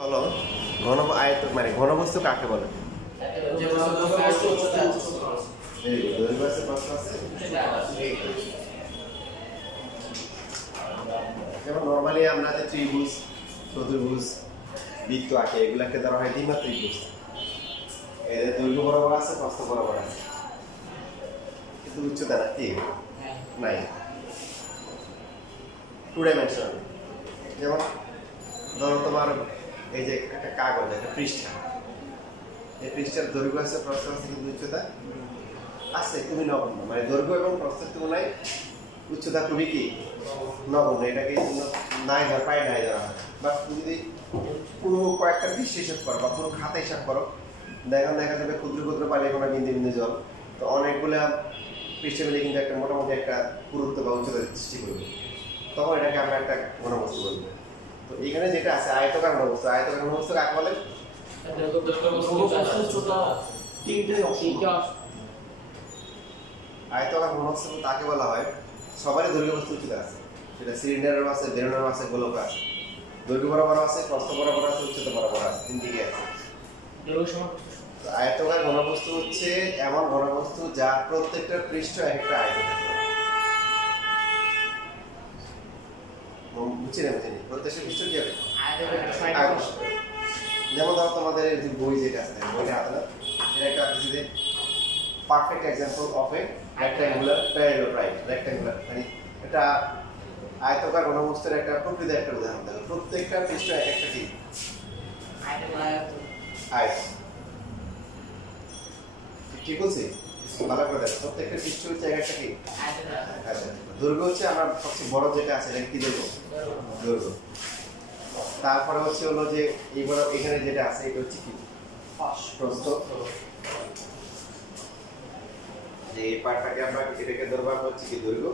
বলো ঘন আয়ত মানে ঘনবস্তু কাকে বলে? যেমন নরমালি আমরা যে ত্রিভুজ, চতুর্ভুজ, বৃত্ত আঁকে এগুলাকে ধরা হয় দ্বিমাত্রিক বস্তু। এদের দৈর্ঘ্য বরাবর আছে, প্রস্থ বরাবর আছে, কিন্তু উচ্চতা নাই, টু ডাইমেনশনাল। যেমন ধরো তোমার এই যে একটা কাগজ, একটা পৃষ্ঠা, এই পৃষ্ঠার দৈর্ঘ্য আছে, প্রস্থ আছে, কিন্তু উচ্চতা আছে খুবই নগণ্য। মানে দৈর্ঘ্য এবং প্রস্থের তুলনায় উচ্চতা খুবই কি নগণ্য। এটাকে নাই ধর পাই নাই ধরা হয়। বা তুমি যদি পুরো কয়েকটা পৃষ্ঠ হিসাব করো বা পুরো খাতা হিসাব করো, দেখা যাবে ক্ষুদ্র ক্ষুদ্র পানি কোনো বিন্দু বিন্দু জল, তো অনেকগুলা পৃষ্ঠে মিলে কিন্তু একটা মোটামুটি একটা পুরুত্ব বা উচ্চতা সৃষ্টি করবে। তখন এটাকে আমরা একটা ঘনবস্তু বলবো। তো এখানে যেটা আছে আয়তকার ঘনবস্তু, আয়তকার ঘনবস্তু কাকে বলে? আয়তকার ঘনবস্তু তাকে বলা হয় সবারই দৈর্ঘ্য বস্তু উচ্চতা আছে, সেটা সিলিন্ডারের আছে, বেলুনের আছে, গোলক আছে, দৈর্ঘ্য বরাবর আছে, প্রস্থ বরাবর আছে, উচ্চতা বরাবর আছে, তিন দিকে আছে। আয়তকার ঘনবস্তু হচ্ছে এমন ঘনবস্তু যার প্রত্যেকটা পৃষ্ঠ একটা আয়তক্ষেত্র। প্রত্যেকটা পৃষ্ঠ কি হবে? যেমন ধরো তোমাদের বই যেটা আছে, বইটা হাতে না, এটা একটা যে perfect example of a rectangular parallelogram. Rectangular মানে এটা আয়তকার ঘনবস্তুর একটা প্রকৃত একটা উদাহরণ। দেখো প্রত্যেকটা পৃষ্ঠ এক একটা কি আয়ত। ঠিক বলছি? ভালো করে দেখো, প্রত্যেকটা পৃষ্ঠ হচ্ছে এক একটা কি আয়ত। দৈর্ঘ্য হচ্ছে আমার সবচেয়ে বড় যেটা আছে এটা কি দৈর্ঘ্য? দৈর্ঘ্য। তারপরে হচ্ছে হলো যে এইগুলো এখানে যেটা আছে এটা হচ্ছে কি প্রস্থ। যে এই পার্টটাকে আমরা এটাকে ধরবা হচ্ছে কি দৈর্ঘ্য,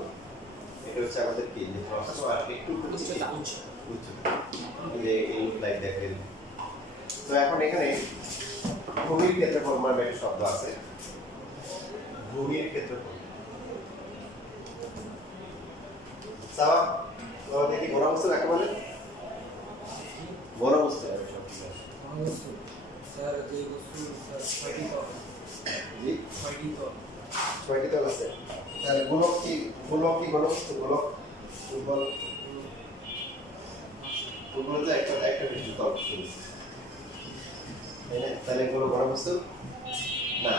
এটা হচ্ছে আমাদের কি যে প্রস্থ, আর একটু উচ্চতা যে এই লাইক দেখেন। তো এখন এখানে ভূমির ক্ষেত্রফল নামে একটা শব্দ আছে। ভূমির ক্ষেত্রফল সাবা তোমাদের কি ঘনবস্তু কাকে বলে? ঘনবস্তু স্যার যে বস্তু ছয়টি তল আছে। তাহলে গোলক কি ঘনবস্তু? গোলক ফুটবল তো একটা পৃষ্ঠ তল, তাহলে গোলক ঘনবস্তু না।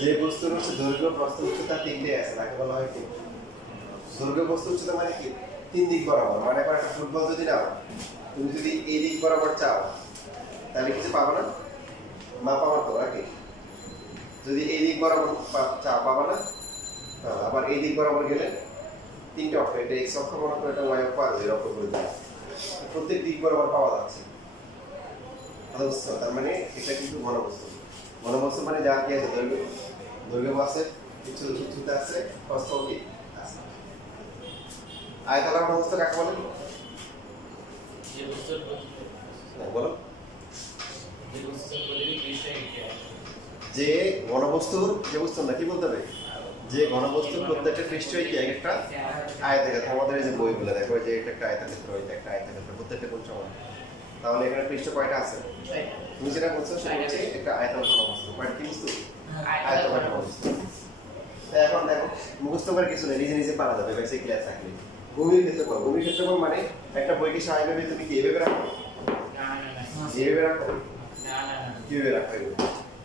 যে বস্তুর হচ্ছে দৈর্ঘ্য, প্রস্থ, উচ্চতা তিনটে আছে তাকে বলা হয় কি দৈর্ঘ্য, প্রস্থ, উচ্চতা। মানে কি তিন দিক বরাবর। মানে একটা ফুটবল যদি নাও, তুমি যদি এই দিক বরাবর চাও তাহলে কিছু পাবো না, মা পাবার তো নাকি? যদি এই দিক বরাবর চাও পাবা না, আবার এই দিক বরাবর গেলে তিনটে অক্ষ, এটা এক্স অক্ষ মনে করে, এটা ওয়াই অক্ষ আর জেড অক্ষ করে দেয়, প্রত্যেক দিক বরাবর পাওয়া যাচ্ছে। তার মানে এটা কিন্তু ঘনবস্তু। ঘনবস্তু মানে যার কি আছে দৈর্ঘ্য আছে, কিছু উচ্চতা আছে, প্রস্থ কি আছে। আয়তকার ঘনবস্তু কাকে বলে? বলো। যে ঘনবস্তুর যে বস্তু না কি বলতে হবে, যে ঘনবস্তুর প্রত্যেকটা পৃষ্ঠই কি একটা আয়তক্ষেত্র। আমাদের এই যে বইগুলো দেখো যে এটা একটা আয়তক্ষেত্র, এটা একটা আয়তক্ষেত্র, প্রত্যেকটা কোণ সমান। তাহলে এখানে পৃষ্ঠ কয়টা আছে? তুমি যেটা বলছো সেটা হচ্ছে একটা আয়তকার ঘনবস্তু। কয়টা কি বস্তু? আয়তকার ঘনবস্তু। এখন দেখো মুখস্থ করে কিছু নেই, নিজে নিজে পারা যাবে বেসিক ক্লাস থাকলে। ভূমির ক্ষেত্রফল। ভূমির ক্ষেত্রফল মানে একটা বইকে স্বাভাবিকভাবে তুমি কি এভাবে রাখো? যেভাবে রাখো কিভাবে রাখো?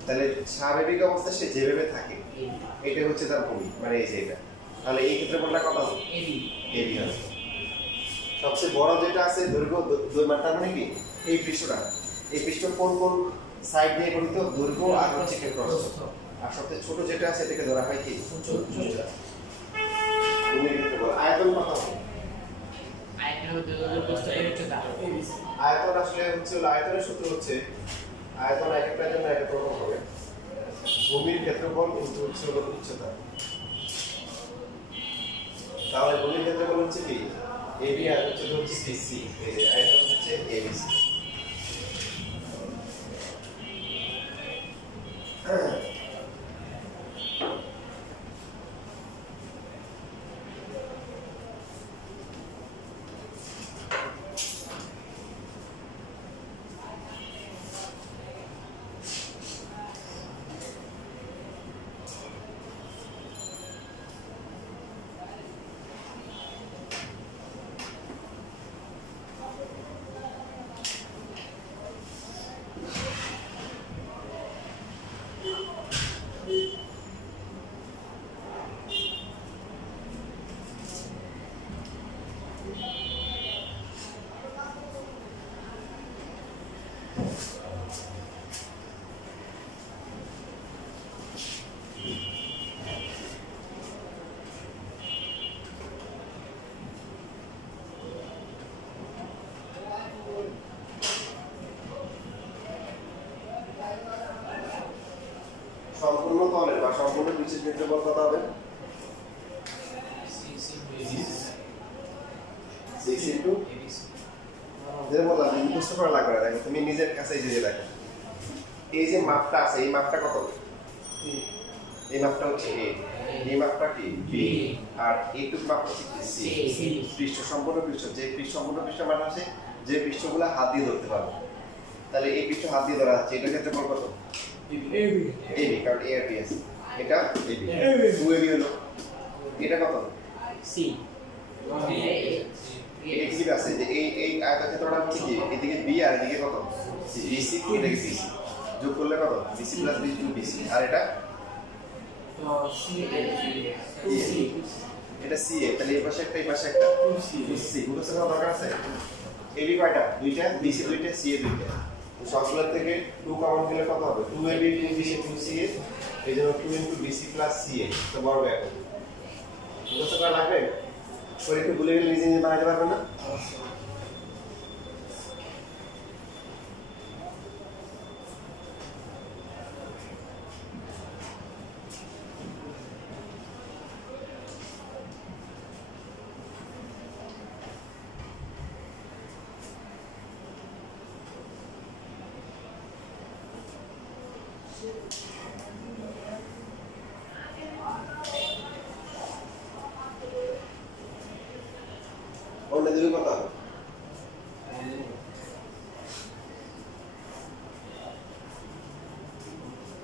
তাহলে স্বাভাবিক অবস্থায় সে যেভাবে থাকে এটা হচ্ছে তার ভূমি, মানে এই যে এটা। তাহলে এই ক্ষেত্রফলটা কত হবে? এবি হবে। সবচেয়ে বড় যেটা আছে দৈর্ঘ্য, তার মানে কি এই পৃষ্ঠটা, এই পৃষ্ঠ কোন সাইড দিয়ে গঠিত? দৈর্ঘ্য আর হচ্ছে প্রস্থ। আর সবচেয়ে ছোট যেটা আছে এটাকে ধরা হয় কি উচ্চতা। ভূমির ক্ষেত্রফল। আয়তন কত হবে? আয়তন আসলে হচ্ছে আয়তনের সূত্র হচ্ছে আয়তন এক একটার জন্য এক এক রকম হবে। ভূমির ক্ষেত্রফল কিন্তু হচ্ছে উচ্চতা। তাহলে ভূমির ক্ষেত্রফল হচ্ছে কি এবি আর উচ্চতা হচ্ছে সিসি। এই যে আয়তন হচ্ছে এবিসি। তলের বা সম্পূর্ণ পৃষ্ঠের ক্ষেত্রফল কত হবে 6 ইনটু যেটা বললাম মুখস্থ করা লাগবে না। দেখো তুমি নিজের কাছে যে দেখো এই যে মাপটা আছে এই মাপটা কত এই মাপটা হচ্ছে a এই মাপটা কি b আর এইটুকু মাপ হচ্ছে কি c পৃষ্ঠ সম্পূর্ণ পৃষ্ঠ যে পৃষ্ঠ সম্পূর্ণ পৃষ্ঠ মানে আছে যে পৃষ্ঠগুলো হাত দিয়ে ধরতে পারবে তাহলে এই পৃষ্ঠ হাত দিয়ে ধরা আছে এটার ক্ষেত্রফল কত ab কারণ a আর b আছে এটা ab 2ab হলো এটা কত c এই কি আছে যে এই আয়তক্ষেত্রটা হচ্ছে কি এদিকে b আর এদিকে কত bc এদিকে bc যোগ করলে কত bc + b = bc আর এটা c এটা ca তাহলে এই পাশে একটা এই পাশে একটা 2c গুলোর সাথে দরকার আছে ab কয়টা দুইটা bc দুইটা ca দুইটা তো সবগুলোর থেকে 2 কমন গেলে কত হবে 2ab 2bc 2ca এইজন্য 2 bc + ca তো বর্গ একক বুঝতে পারা লাগবে পরীক্ষা ভুলে গেলে নিজে নিজে বানাতে পারবে না অন্য দিকে কত হবে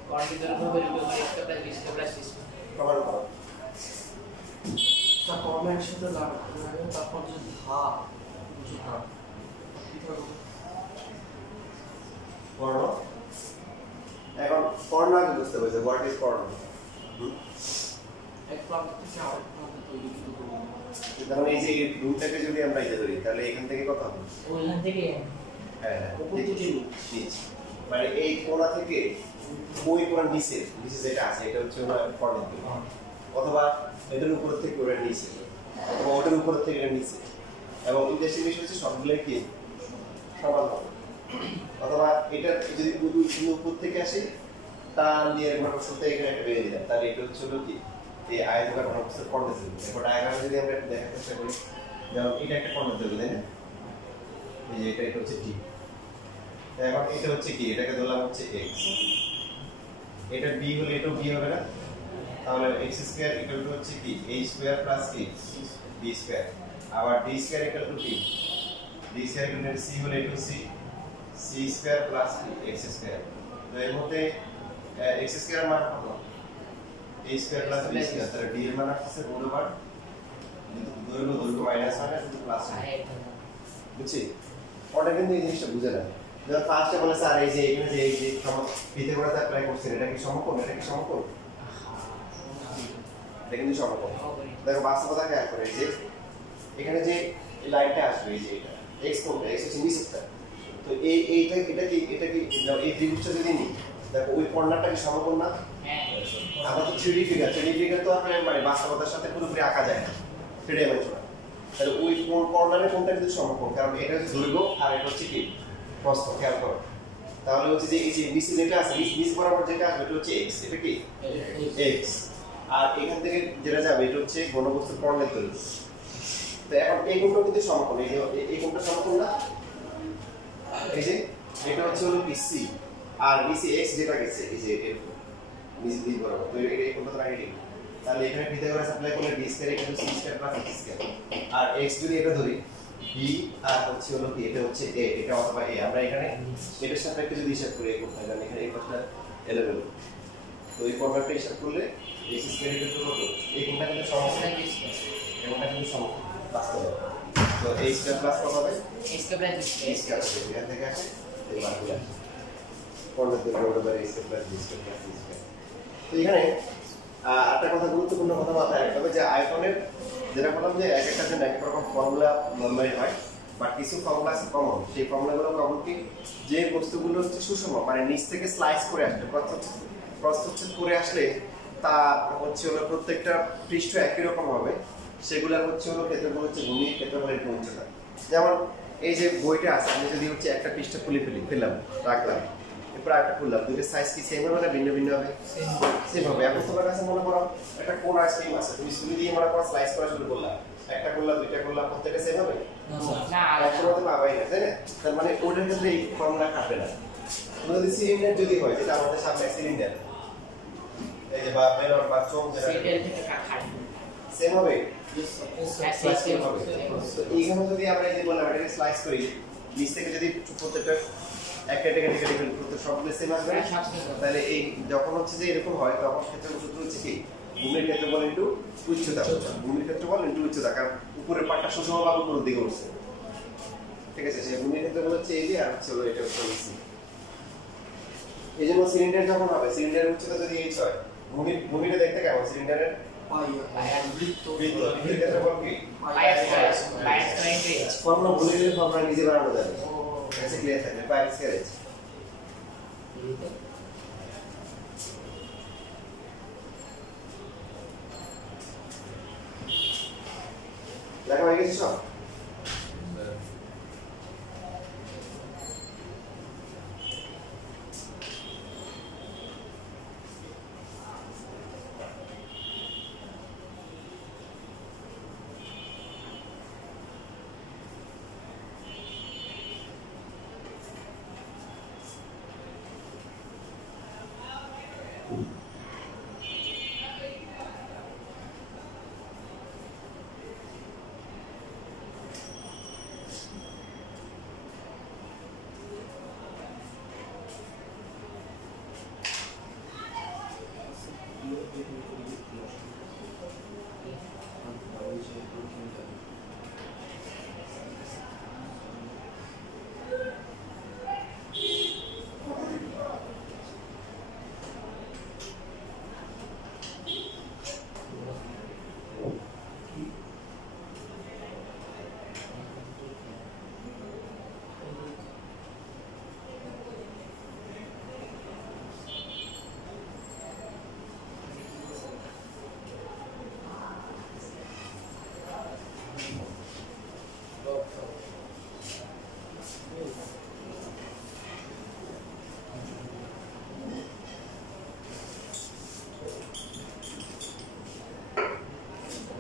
কোয়ান্টিটির উপর কমান করো তা কমেন্ট সাথে লাগবে তারপর যে ভাগ বুঝো ভাগ কর্ণ এখন কর্ণ আগে বুঝতে পারছো হোয়াট ইজ কর্ণ এক প্রান্ত থেকে আরেক প্রান্তে তৈরি করব তাহলে এই যে রুটটাকে যদি আমরা এটা ধরি তাহলে এখান থেকে কত হবে ওইখান থেকে হ্যাঁ উপর থেকে নিচ মানে এই কোণা থেকে ওই কোণার নিচে যেটা আছে এটা হচ্ছে ওনার কর্ণের দিকে অথবা এটার উপর থেকে ওটা নিচে অথবা ওটার উপর থেকে এটা নিচে এবং উদ্দেশ্য বিষয় হচ্ছে সবগুলোই কি সমান হবে অথবা এটা যদি উপর থেকে আসে টান দিয়ে ঘনবস্তুতে এখানে একটা বেরিয়ে দিলাম তাহলে এটা হচ্ছে হলো কি এই আয়তকার ঘনবস্তুর কর্ণের দিকে এরপর ডায়াগ্রামে যদি আমরা একটু দেখার চেষ্টা করি যেমন এটা একটা কর্ণের দিকে তাই না এই যে এটা হচ্ছে t এখন এটা হচ্ছে কি এটাকে ধরলাম হচ্ছে x এটা b হলে এটাও b হবে না তাহলে x² = হচ্ছে কি a² + কি b² আবার d² = কি d² = c হলে এটা c c² + কি x² তো এর মধ্যে x² এর মান কত a² + b² তাহলে d এর মান হচ্ছে √, কিন্তু দৈর্ঘ্য মাইনাস হয় না শুধু প্লাস হয় বুঝছি ওটা কিন্তু এই জিনিসটা বুঝে না যখন ফার্স্টে বলে স্যার এই যে এখানে যে এই যে পিথাগোরাস অ্যাপ্লাই করছেন এটা কি সমকোণ এটা কি সমকোণ এটা কিন্তু সমকোণ দেখো বাস্তবতা খেয়াল করে যে এখানে যে লাইনটা আসবে এই যে এটা x কোণটা x হচ্ছে নিচেরটা তো এটা কি এই ত্রিভুজটা যদি নিই দেখো ওই কর্নারটা কি সমকোণ না আমরা তো 3D ফিগার তো আপনার মানে বাস্তবতার সাথে পুরোপুরি আঁকা যায় না 3 ডাইমেনশনাল তাহলে ওই কর্নারে কোনটা কিন্তু সমকোণ কারণ এটা হচ্ছে দৈর্ঘ্য আর এটা হচ্ছে কি প্রস্থ খেয়াল করো তাহলে হচ্ছে যে এই যে নিচে যেটা আছে নিচ বরাবর যেটা আসবে এটা হচ্ছে x এটা কি x আর এখান থেকে যেটা যাবে এটা হচ্ছে ঘনবস্তুর কর্ণের দৈর্ঘ্য তো এখন এই কোণটা কিন্তু সমকোণ এই কোণটা সমকোণ না এই যে এটা হচ্ছে হলো c আর নিচে x যেটা গেছে এই যে এরকম নিচ দিক বরাবর তো এই কোণটা তো রাইট তাহলে এখানে পিথাগোরাস অ্যাপ্লাই করলে d² = c² + x² আর x যদি এটা ধরি b আর হচ্ছে হলো কি এটা হচ্ছে a এটা অথবা a আমরা এখানে এটার সাপেক্ষে যদি হিসাব করি করতে হয় এখানে এই পাশটা 11 তো এই ফরম্যাটটা হিসাব করলে x² = কত এই কোণটা কিন্তু সমকোণ এই কোণটা কিন্তু সমকোণ বাস্তবে তো a² প্লাস কত হবে x² এখান থেকে আসে এই মানগুলো আসে কোণের দৈর্ঘ্য হবে a² + b² + c² তো এখানে একটা কথা গুরুত্বপূর্ণ কথা মাথায় রাখতে হবে যে আয়তনের যেটা বললাম যে এক একটা জন্য এক রকম ফর্মুলা নরমালি হয় বা কিছু ফর্মুলা আছে কমন সেই ফর্মুলাগুলো কমন কি যে বস্তুগুলো হচ্ছে সুষম মানে নিচ থেকে স্লাইস করে আসলে প্রস্থচ্ছেদ করে আসলে তা হচ্ছে হলো প্রত্যেকটা পৃষ্ঠ একই রকম হবে সেগুলোর হচ্ছে হলো ক্ষেত্রফল হচ্ছে ভূমি ক্ষেত্রফল এর উচ্চতা যেমন এই যে বইটা আছে আমি যদি হচ্ছে একটা পৃষ্ঠা খুলে ফেললাম রাখলাম এরপর আরেকটা করলাম, দুইটার সাইজ কি সেম হবে না ভিন্ন ভিন্ন হবে? সেম হবে। এখন তোমার কাছে মনে করো একটা কোন আইসক্রিম আছে, তুমি ছুরি দিয়ে মনে করো স্লাইস করা শুরু করলা, একটা করলা দুইটা করলা, প্রত্যেকটা সেম হবে না একশোর মধ্যে পাবাই না, তাই না? তার মানে ওটার ক্ষেত্রে এই ফর্মুলা খাটবে না। যদি সিলিন্ডার যদি হয়, যেটা আমাদের সামনে সিলিন্ডার, এই যে বা বেলন বা চোখ যেটা সেম হবে, সেম হবে। তো এইখানে যদি আমরা এই যে বললাম এটাকে স্লাইস করি, নিচ থেকে যদি প্রত্যেকটা একটা কেটে ফেলি, প্রত্যেক সবগুলো সেম আসবে, তাহলে এই যখন হচ্ছে যে এরকম হয় তখন ক্ষেত্রে সূত্র হচ্ছে কি ভূমির ক্ষেত্রফল ইনটু উচ্চতা, ভূমির ক্ষেত্রফল ইনটু উচ্চতা, কারণ উপরের পাটটা সুষমভাবে উপরের দিকে উঠছে, ঠিক আছে? সেই ভূমির ক্ষেত্রফল হচ্ছে এই যে, আর হচ্ছে এটা হচ্ছে সি। এই জন্য সিলিন্ডার যখন হবে, সিলিন্ডারের উচ্চতা যদি এইচ হয়, ভূমিটা দেখতে কেমন সিলিন্ডারের? ভূমির ক্ষেত্রফল কি ফর্মুলা ভুলে গেলে ফর্মুলা নিজে বানানো যাবে, এটা ক্লিয়ার থাকবে। পাই স্কয়ার এইচ লেখা হয়ে গেছে সব?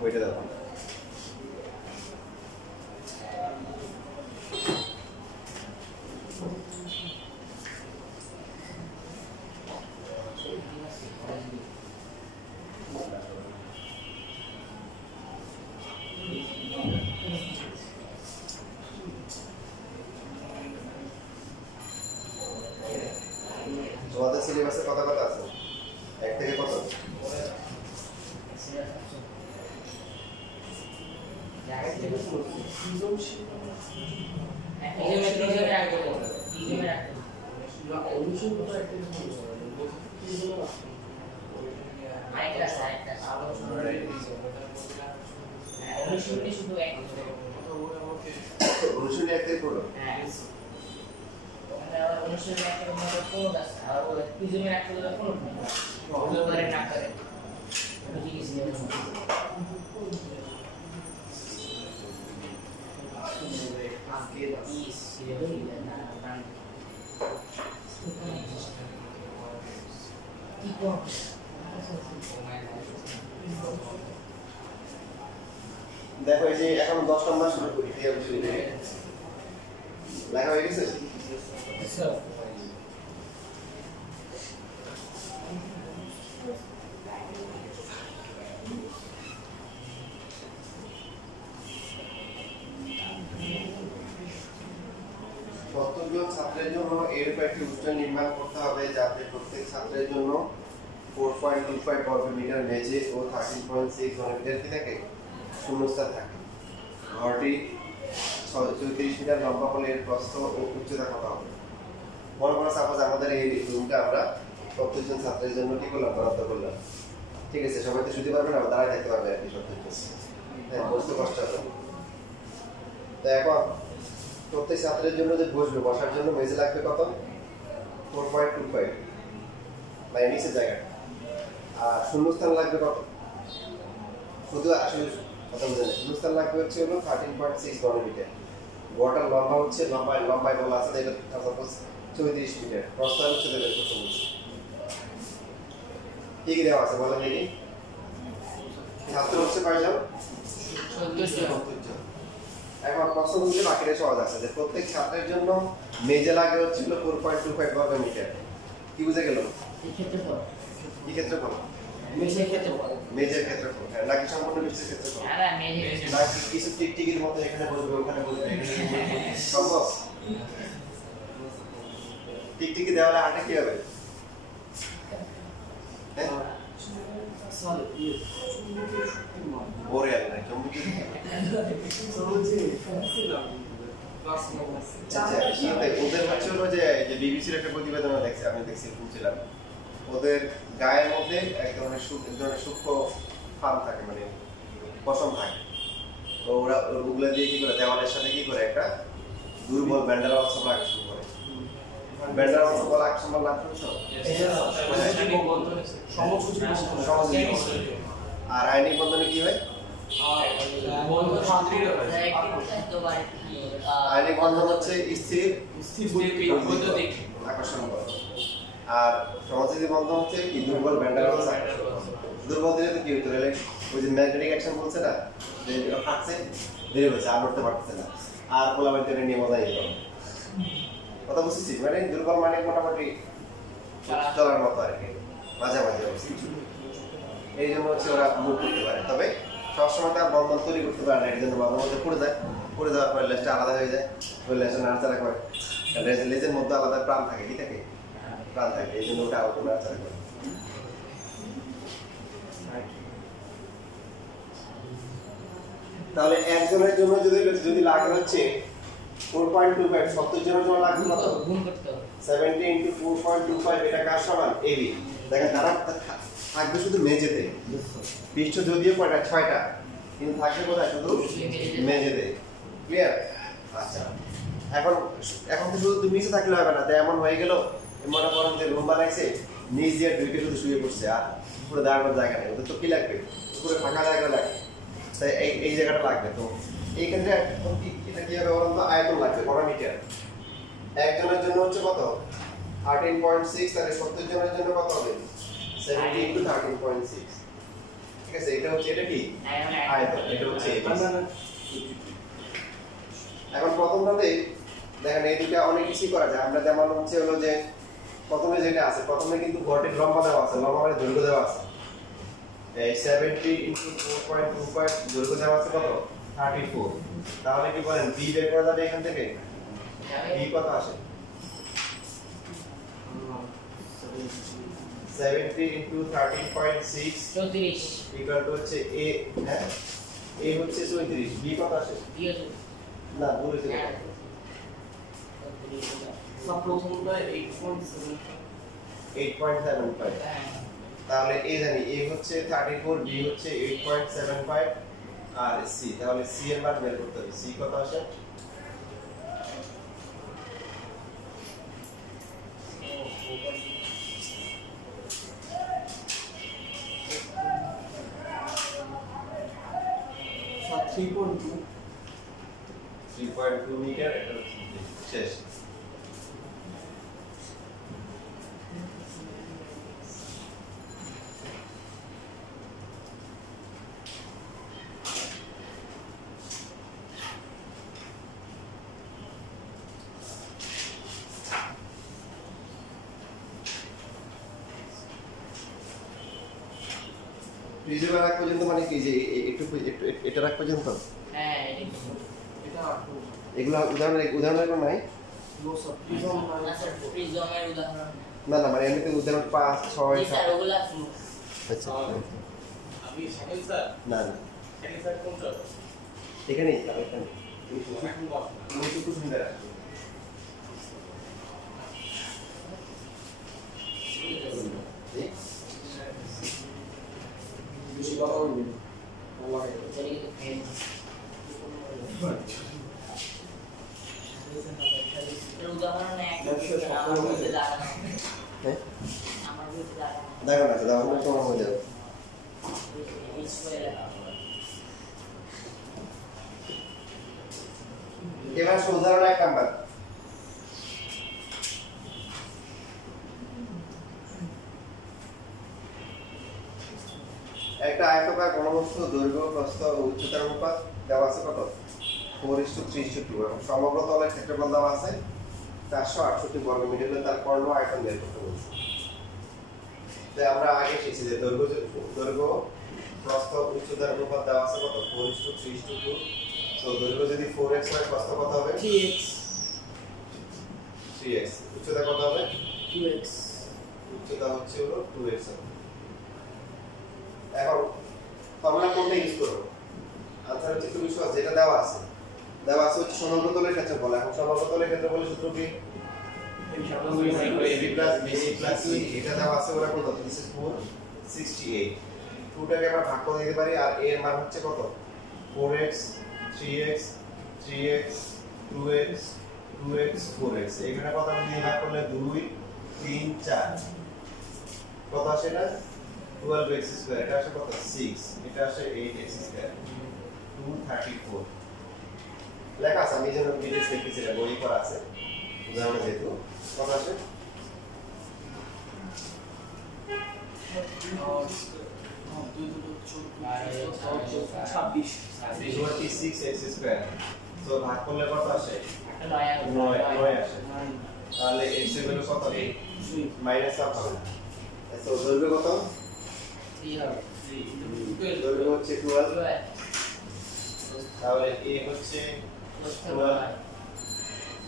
ওইটা দাও। তোমাদের সিলেবাসে কত কত আছে? 1 থেকে কত? অনুশীলনী 1 থেকে পড়ো। দেখো এই যে এখন 10 নম্বর শুরু করি, লেখা হয়ে গেছে? প্রত্যেকজন ছাত্রের জন্য এরকম একটি উচ্চতা নির্মাণ করতে হবে যাতে প্রত্যেক ছাত্রের জন্য 4.25 বর্গ মিটার মেঝে ও 13.6 ঘনমিটার কি থাকে শূন্যস্থান থাকে। ঘরটি 34 মিটার লম্বা হলে এর প্রস্থ ও উচ্চতা কত হবে? মনে করো সাপোজ আমাদের এই রুমটা আমরা প্রত্যেকজন ছাত্রের জন্য কি করলাম, বরাদ্দ করলাম, ঠিক আছে? সবাই তো শুতে পারবে না, দাঁড়ায় থাকতে পারবে আর কি, প্রত্যেকজন হ্যাঁ, বসতে কষ্ট হবে। তো এখন প্রত্যেক ছাত্রের জন্য যে বসবে, বসার জন্য মেঝে লাগবে কত? 4.25 মানে নিচের জায়গাটা। আর শূন্যস্থান লাগবে কত? শুধু আসলে কথা বোঝা যায়, শূন্যস্থান লাগবে হচ্ছে হলো 13.6 ঘনমিটার। গড়টার লম্বা হচ্ছে লম্বায় বলা আছে এটা সাপোজ 34 মিটার, প্রস্থ হচ্ছে দেখেন কত বলছে। কি কি দেওয়া আছে বলেন দেখি। ছাত্র হচ্ছে কয়জন? 70 জন। এখন প্রশ্ন বুঝলে বাকিটা সহজ আছে যে প্রত্যেক ছাত্রের জন্য মেজে লাগে হচ্ছিল 4.25 বর্গ মিটার। কি বুঝে গেল? এই ক্ষেত্রফল। কি ক্ষেত্রফল? মেজের ক্ষেত্রফল। মেজের ক্ষেত্রফল। হ্যাঁ, নাকি সম্পূর্ণ পৃষ্ঠের ক্ষেত্রফল? না মেজের। নাকি কিছু টিকটিকির মতো এখানে বসবে ওখানে বসবে সম্ভব? টিকটিকি দেওয়ালে আটে কি হবে? হ্যাঁ? ওরে আল্লাহ, চুম্বকীয় আচ্ছা, ওদের হচ্ছে হলো যে বিবিসির একটা প্রতিবেদন দেখছি, আমি দেখছি শুনছিলাম ওদের গায়ের মধ্যে এক ধরনের সূক্ষ্ম ফার্ম থাকে, মানে পশম থাকে। তো ওরা ওগুলো দিয়ে কি করে দেওয়ালের সাথে কি করে একটা দুর্বল ব্যান্ডারওয়াল সব লাগা শুরু করে। ব্যান্ডারওয়াল সব লাগা সম্ভব না শুনছো? আর আইনিক বন্ধনে কি হয়? আইনিক বন্ধন হচ্ছে স্থির আকর্ষণ বল, আর সমাজীবী বন্ধন হচ্ছে কি দুর্বল ব্যান্ডারওয়াল আকর্ষণ বল। দুর্বল দিলে তো কি হতো রে, ওই যে ম্যাগনেটিক অ্যাকশন বলছে না, যে এটা ফাটছে বেরিয়ে হচ্ছে আর উঠতে পারতেছে না, আর পোলামের টেনে নিয়ে মজা নিয়ে গেল। কথা বুঝতেছি? মানে দুর্বল মানে মোটামুটি চলার মতো আর কি, মাঝামাঝি অবস্থা। এই জন্য হচ্ছে ওরা মুভ করতে পারে, তবে সবসময় তার বন্ধন তৈরি করতে পারে না। এই জন্য মাঝে মধ্যে পড়ে যায়, পড়ে যাওয়ার পরে লেজটা আলাদা হয়ে যায়, ওই লেজটা নাড়াচাড়া করে। লেজের মধ্যে আলাদা প্রাণ থাকে, কি থাকে? প্রাণ থাকে, এই জন্য ওটা আলাদা নাড়াচাড়া করে। তাহলে একজনের জন্য যদি লাগে হচ্ছে 4.25, 70 জনের জন্য লাগবে কত? গুণ করতে হবে 70 × 4.25, এটা কার সমান? এবি। দেখেন তারা থাকবে শুধু মেঝেতে, পৃষ্ঠ যদিও কয়টা 6টা, কিন্তু থাকবে কোথায়? শুধু মেঝেতে। ক্লিয়ার? আচ্ছা, এখন তো শুধু নিচে থাকলে হবে না, তাই এমন হয়ে গেল মনে করেন যে রুম বানাইছে, নিচ দিয়ে ঢুকে শুধু শুয়ে পড়ছে, আর পুরো দাঁড়ানোর জায়গা নেই। ওদের তো কি লাগবে? পুরো ফাঁকা জায়গা লাগবে, তাই এই জায়গাটা লাগবে। তো এই ক্ষেত্রে এটা কি হবে বলুন তো? আয়তন লাগবে ঘন মিটার। একজনের জন্য হচ্ছে কত? 13.6, তাহলে 70 জনের জন্য কত হবে? 70 × 13.6। ঠিক আছে, এটা হচ্ছে এটা কি আয়তন, এটা হচ্ছে এখন প্রথমটাতে দেখেন এই দুটো অনেক কিছু করা যায়। আমরা যেমন হচ্ছে হলো যে প্রথমে যেটা আছে, প্রথমে কিন্তু গড়ের লম্বা দেওয়া আছে, লম্বা মানে দৈর্ঘ্য দেওয়া আছে। এই 70 × 4.25 দৈর্ঘ্য দেওয়া আছে কত? 34। তাহলে কি বলেন বি বের করা যাবে এখান থেকে? বি কত আসে? 70 × 13.6 34 ইকুয়াল টু হচ্ছে এ, হ্যাঁ এ হচ্ছে 34, বি কত আসে? না ভুল হয়েছে। সব প্রথমটা 8.75 তাহলে এ জানি এ হচ্ছে 34, বি হচ্ছে 8.75, আর সি, তাহলে সি এর মান বের করতে হবে। সি কত আসে? সব 3.2 3.2 মিটার। এটা হচ্ছে শেষ। রিজর্ভ রাখ পর্যন্ত মানে কি যে একটু এটা রাখ পর্যন্ত? হ্যাঁ এটা এগুলো উদাহরণের কোনো নাই? নো স্যার প্রিজম না স্যার প্রিজমের উদাহরণ না না, মানে এমনিতে উদাহরণ 5, 6, স্যার ওগুলা আচ্ছা আমি শাকিল স্যার। না না শাকিল স্যার কোনটা? এখানেই বেশি কথা বলবি না উদাহরণ দেখো না দাও তোমার হয়ে যাবে। এবার উদাহরণ 1 নাম্বার একটা আয়তাকার ঘনবস্তু দৈর্ঘ্য প্রস্থ ও উচ্চতার অনুপাত দেওয়া আছে কত 4:3:2 এবং সমগ্র তলের ক্ষেত্রফল দেওয়া আছে 468 বর্গ মিটার হলে তার কর্ণ আয়তন বের করতে বলছে। তাই আমরা আগে শিখেছি যে দৈর্ঘ্য প্রস্থ উচ্চতার অনুপাত দেওয়া আছে কত 4:3:2 সো দৈর্ঘ্য যদি 4x হয় প্রস্থ কত হবে 3x উচ্চতা কত হবে 2x উচ্চতা হচ্ছে হলো 2x এখন ফর্মুলা কোনটা ইউজ করব আনসার হচ্ছে খুবই সহজ যেটা দেওয়া আছে হচ্ছে সমগ্র তলের ক্ষেত্রফল এখন সমগ্র তলের ক্ষেত্রফলের সূত্র কি ab plus c এটা দেওয়া আছে ওরা কত দিস ইজ 468 টুটাকে আমরা ভাগ করে দিতে পারি আর a এর মান হচ্ছে কত 4x 3x 3x 2x 2x 4x এখানে কত দিয়ে ভাগ করলে 2 3 4 কত আসে না 12x স্কয়ার এটা আসে কত 6 এটা আসে 8x স্কয়ার 234 লেখা আছে আমি যেন ডিটেইলস লিখেছি এটা বই করা আছে উদাহরণ যেহেতু কত আসে $26x স্কয়ার তো ভাগ করলে কত আসে 9 আসে তাহলে x এর ভ্যালু কত মাইনাস আপ হবে তো দৈর্ঘ্য কত 3 হবে দৈর্ঘ্য হচ্ছে 12 তাহলে a হচ্ছে 12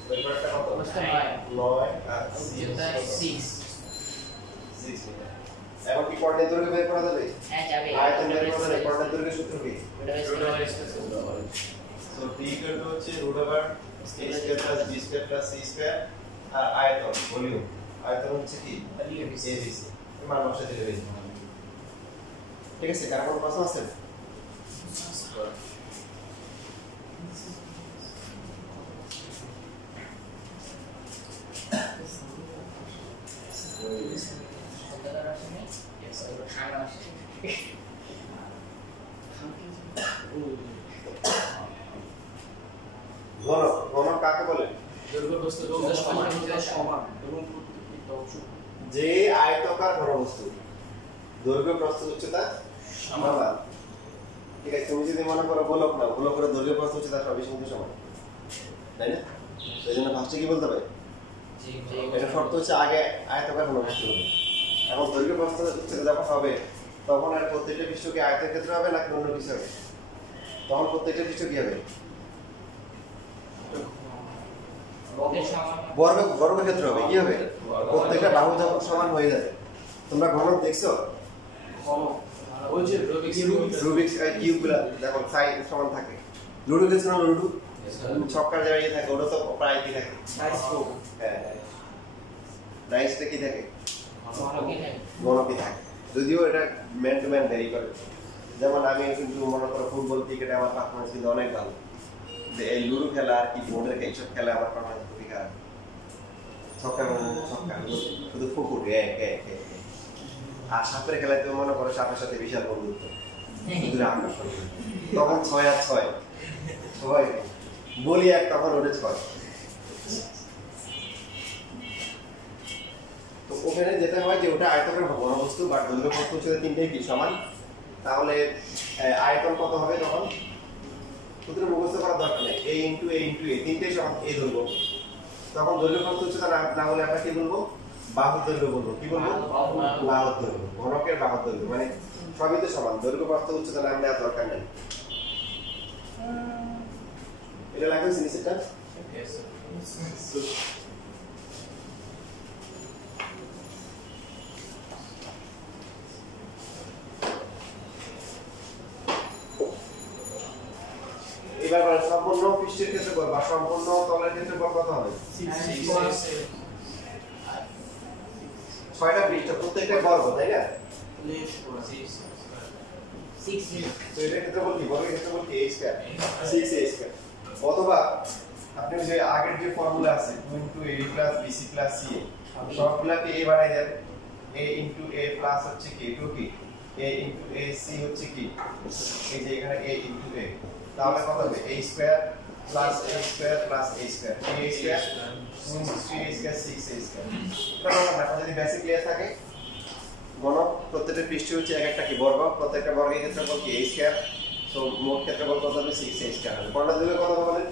দৈর্ঘ্যটা কত 9 আর 6 মিটার এখন কি কোঅর্ডিনেট দৈর্ঘ্য বের করা যাবে হ্যাঁ যাবে আয়তন বের করা যাবে কোঅর্ডিনেট দৈর্ঘ্য সূত্র কি সো d হচ্ছে √a² + b² + c² আর আয়তন ভলিউম আয়তন হচ্ছে কি abc মান বসাতে দিলে ঠিক আছে কার কোনো প্রশ্ন আছে ঘনক কাকে বলে যে আয়তাকার ঘনবস্তু দৈর্ঘ্য প্রস্থ উচ্চতা সমান ঠিক আছে তুমি যদি মনে করো গোলক না গোলকের দৈর্ঘ্য প্রস্থ উচ্চতা সবই কিন্তু সমান তাই না সেজন্য ফার্স্টে কি বলতে হবে এটা শর্ত হচ্ছে আগে আয়তাকার ঘনবস্তু হবে এখন দৈর্ঘ্য প্রস্থ উচ্চতা যখন হবে তখন আর প্রত্যেকটা পৃষ্ঠ কি আয়তের ক্ষেত্রে হবে নাকি অন্য কিছু হবে তখন প্রত্যেকটা পৃষ্ঠ কি হবে বর্গ ক্ষেত্র হবে কি হবে প্রত্যেকটা বাহু যখন সমান হয়ে যাবে তোমরা ঘনক দেখছো ওই যে রুবিক্স কিউবগুলা দেখো সাইড সমান থাকে লুডো দেখছো না লুডো ছক্কার জায়গায় থাকে ওটা তো প্রায় কি থাকে হ্যাঁ ডাইসটা কি থাকে ঘনকই থাকে যদিও এটা ম্যান টু ম্যান ভ্যারি করে যেমন আমি কিন্তু মনে করো ফুটবল ক্রিকেটে আমার পারফরমেন্স কিন্তু অনেক ভালো এই লুডো খেলা আর কি বোর্ডের এইসব খেলা আমার পারফরমেন্স খুবই খারাপ ছক্কা শুধু ফুকুর আর সাপের খেলায় তুমি মনে করো সাপের সাথে বিশাল বন্ধুত্ব শুধু আকর্ষণ তখন 6 আর 6 সবাই বলি এক তখন ওটা 6 তো ওখানে যেটা হয় যে ওটা আয়তকার ঘনবস্তু বা দৈর্ঘ্য প্রস্থ উচ্চতা তিনটেই কি সমান তাহলে আয়তন কত হবে তখন সূত্র মুখস্থ করার দরকার নেই a * a * a তিনটেই সমান a দৈর্ঘ্য তখন দৈর্ঘ্য প্রস্থ উচ্চতা না হলে আমরা কি বলবো বাহুর দৈর্ঘ্য বলবো কি বলবো বাহুর দৈর্ঘ্য ঘনকের বাহুর দৈর্ঘ্য মানে সবই তো সমান দৈর্ঘ্য প্রস্থ উচ্চতা নাম দেওয়ার দরকার নেই এটা লাগবে সিনিসটা এবার সম্পূর্ণ পৃষ্ঠের ক্ষেত্রফল বা সম্পূর্ণ তলের ক্ষেত্রফল কত হবে 6টা পৃষ্ঠ প্রত্যেকটা বর্গ তাই না 6 তো এটা ক্ষেত্রফল কি বর্গের ক্ষেত্রফল কি a² 6a² অথবা আপনি যে আগের যে ফর্মুলা আছে 2 * a + bc + ca সবগুলাকে a বানাই দেন a * a প্লাস হচ্ছে কি 2 কি a * a c হচ্ছে কি এই যে এখানে a * a তাহলে কত হবে a² plus a square plus a square 3a square 3a square 6a square. কারণ এখন যদি বেসিক ক্লিয়ার থাকে ঘনক প্রত্যেকটা পৃষ্ঠ হচ্ছে এক একটা কি বর্গ, প্রত্যেকটা বর্গের ক্ষেত্রফল কি a স্কয়ার, সো মোট ক্ষেত্রফল কত হবে 6a স্কয়ার হবে। কোণটা দিলে কত হবে বলেন?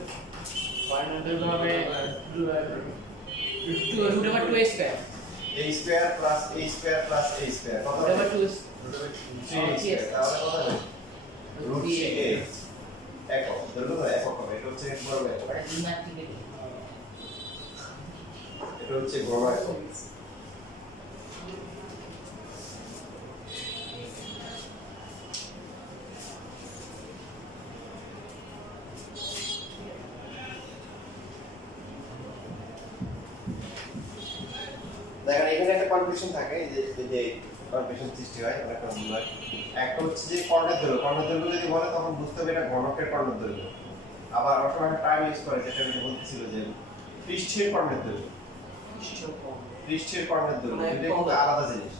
পয়েন্টের ভাবে √2 square a square plus a square plus a square কত হবে? √2 3a স্কয়ার। তাহলে কত হবে? √3a একক। ধরুন একক হবে, এটা হচ্ছে বর্গ একক, এটা হচ্ছে ঘন একক। দেখেন এখানে একটা কনফিউশন থাকে, যে কনফিউশন সৃষ্টি হয় অনেকটা ভুল হয়। একটা হচ্ছে যে কর্ণের দৈর্ঘ্য যদি বলে তখন বুঝতে হবে এটা ঘনকের কর্ণের দৈর্ঘ্য। আবার অনেক টাইম ইউজ করে, যেটা আমি বলতেছিল যে পৃষ্ঠের কর্ণের দৈর্ঘ্য, পৃষ্ঠের কর্ণের দৈর্ঘ্য এটা কিন্তু আলাদা জিনিস।